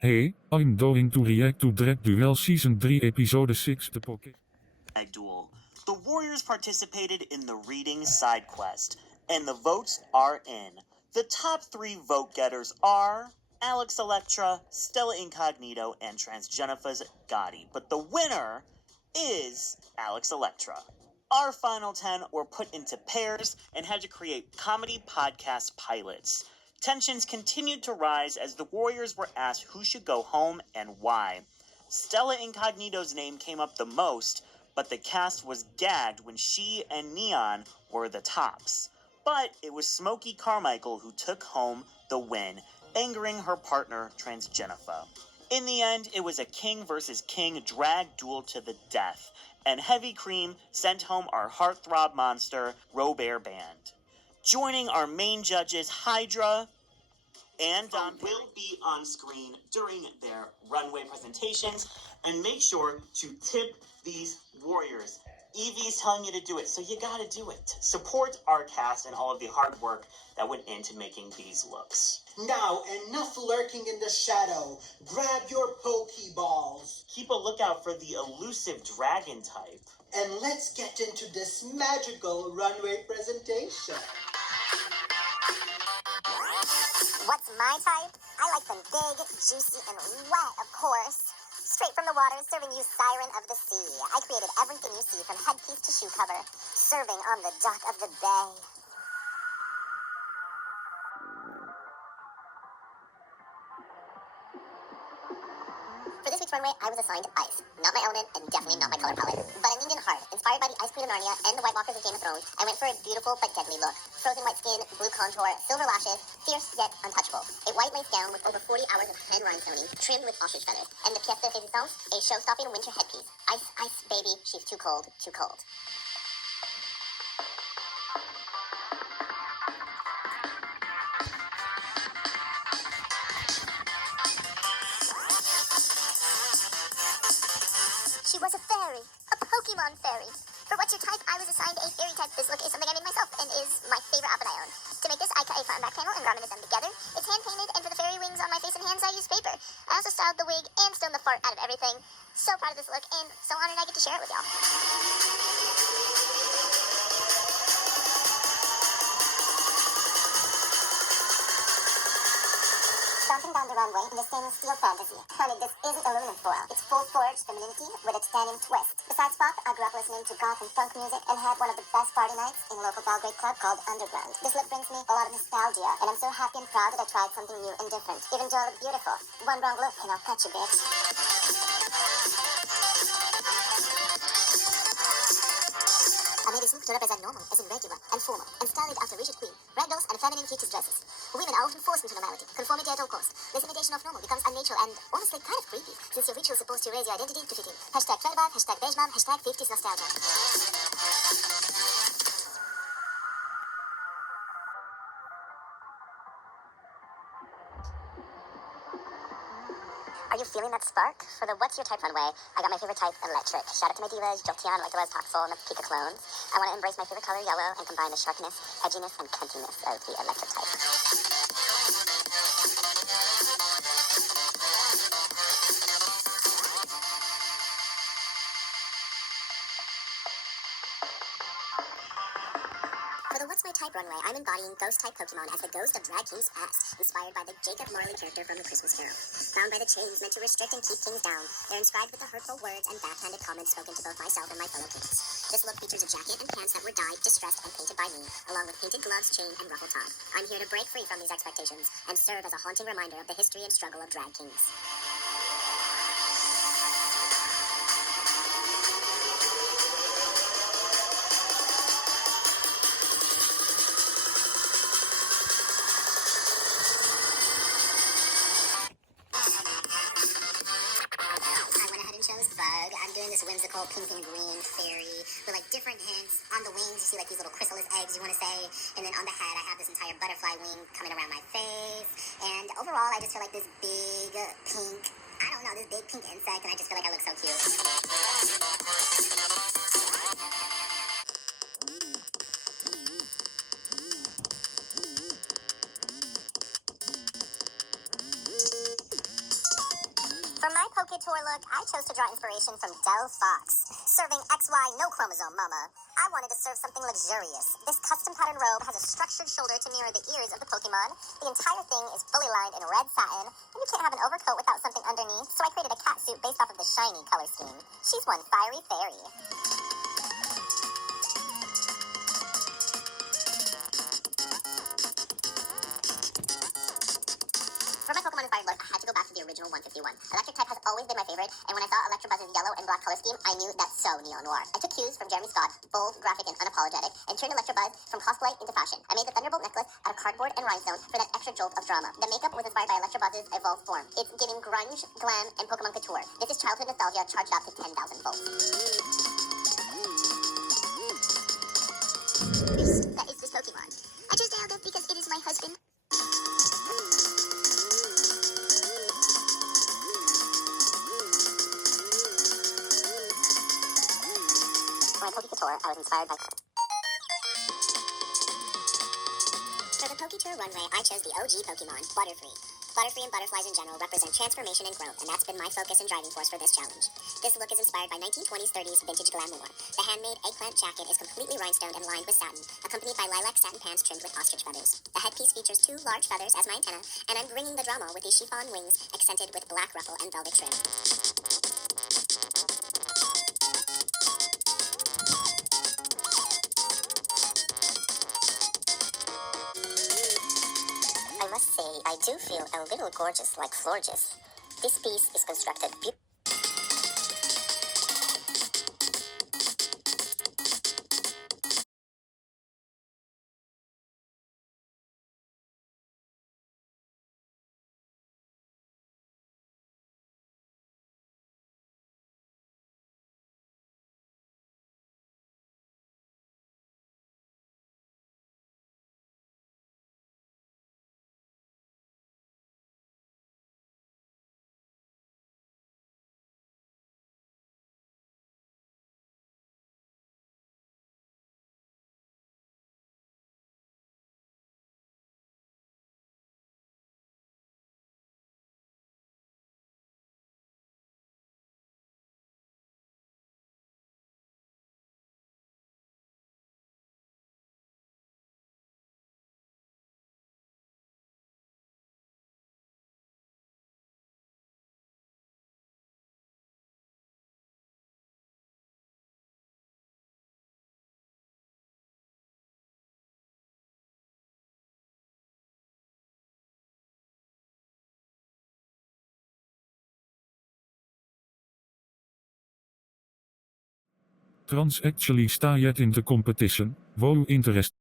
Hey, I'm going to react to Drag Duel Season 3 Episode 6 the Poké. Duel. The Warriors participated in the reading side quest, and the votes are in. The top 3 vote getters are Alex Electra, Stella Incognito, and Transgenifa's Gotti. But the winner is Alex Electra. Our final 10 were put into pairs and had to create comedy podcast pilots. Tensions continued to rise as the Warriors were asked who should go home and why. Stella Incognito's name came up the most, but the cast was gagged when she and Neon were the tops. But it was Smokey Carmichael who took home the win, angering her partner Transgenifa. In the end, it was a king versus king drag duel to the death, and Heavy Cream sent home our heartthrob monster, Robert Band. Joining our main judges, Hydra and Don will be on screen during their runway presentations, and make sure to tip these warriors. Evie's telling you to do it, so you gotta do it. Support our cast and all of the hard work that went into making these looks. Now, enough lurking in the shadow. Grab your Pokeballs. Keep a lookout for the elusive dragon type. And let's get into this magical runway presentation. What's my type? I like them big, juicy, and wet, of course. Straight from the water, serving you Siren of the Sea. I created everything you see from headpiece to shoe cover, serving on the dock of the bay. For this week's runway, I was assigned ice. Not my element, and definitely not my color palette. But I leaned in hard. Inspired by the Ice Queen of Narnia and the White Walkers of Game of Thrones, I went for a beautiful but deadly look. Frozen white skin, blue contour, silver lashes, fierce yet untouchable. A white lace gown with over 40 hours of hand rhinestoning, trimmed with ostrich feathers. And the pièce de résistance, a show-stopping winter headpiece. Ice, ice, baby, she's too cold, too cold. She was a fairy, a Pokemon fairy. For What's Your Type, I was assigned a fairy type. This look is something I made myself and is my favorite outfit I own. To make this, I cut a front and back panel and garmented them together. It's hand painted, and for the fairy wings on my face and hands, I used paper. I also styled the wig and stoned the fart out of everything. So proud of this look, and so honored I get to share it with y'all. Stomping down the runway in the stainless steel fantasy. Honey, this isn't aluminum foil. It's full-forged femininity with a denim twist. Besides pop, I grew up listening to goth and funk music and had one of the best party nights in a local Belgrade club called Underground. This look brings me a lot of nostalgia, and I'm so happy and proud that I tried something new and different. Even though I look beautiful. One wrong look and I'll cut you, bitch. I made this look to represent normal, as in regular and formal, and styled it after Richard Queen, ragdolls, and feminine features dresses. Women are often forced into normality, conformity at all costs. This imitation of normal becomes unnatural and honestly kind of creepy, since your ritual is supposed to raise your identity to fit in. Hashtag Trellbart, hashtag Beige Mom, hashtag 50s nostalgia. Are you feeling that spark? For the What's Your Type runway, I got my favorite type, electric. Shout out to my divas, Jolteon, Like the Rose, Toxel, and the Pika clones. I want to embrace my favorite color, yellow, and combine the sharpness, edginess, and cuntiness of the electric type. For the What's My Type runway, I'm embodying Ghost-type Pokemon as the ghost of Drag King's past, inspired by the Jacob Marley character from The Christmas Carol. Bound by the chains meant to restrict and keep kings down, they're inscribed with the hurtful words and backhanded comments spoken to both myself and my fellow kings. This look features a jacket and pants that were dyed, distressed, and painted by me, along with painted gloves, chain, and ruffled top. I'm here to break free from these expectations and serve as a haunting reminder of the history and struggle of drag kings. Bug. I'm doing this whimsical pink and green fairy with like different hints. On the wings, you see like these little chrysalis eggs, you want to say, and then on the head, I have this entire butterfly wing coming around my face. And overall, I just feel like this big pink, I don't know, this big pink insect, and I just feel like I look so cute. Poké Tour look, I chose to draw inspiration from Del Fox. Serving XY no chromosome mama, I wanted to serve something luxurious. This custom pattern robe has a structured shoulder to mirror the ears of the Pokemon. The entire thing is fully lined in red satin, and you can't have an overcoat without something underneath, so I created a cat suit based off of the shiny color scheme. She's one fiery fairy. For my Pokemon-inspired look, I had to go back to the original 151. Electric type has always been my favorite, and when I saw Electabuzz's yellow and black color scheme, I knew that's so neo-noir. I took cues from Jeremy Scott, bold, graphic, and unapologetic, and turned Electabuzz from cosplay into fashion. I made the Thunderbolt necklace out of cardboard and rhinestones for that extra jolt of drama. The makeup was inspired by Electabuzz's evolved form. It's giving grunge, glam, and Pokemon couture. This is childhood nostalgia charged up to 10,000 volts. That is this Pokemon. I chose Dialga because it is my husband. For my Poké Tour, I was inspired by... For the Poké Tour runway, I chose the OG Pokemon, Butterfree. Butterfree and butterflies in general represent transformation and growth, and that's been my focus and driving force for this challenge. This look is inspired by 1920s, 30s vintage glamour. The handmade eggplant jacket is completely rhinestoned and lined with satin, accompanied by lilac satin pants trimmed with ostrich feathers. The headpiece features 2 large feathers as my antenna, and I'm bringing the drama with these chiffon wings accented with black ruffle and velvet trim. I must say, I do feel a little gorgeous like Florges. This piece is constructed beautifully. Trans actually sta yet in the competition, wow interest.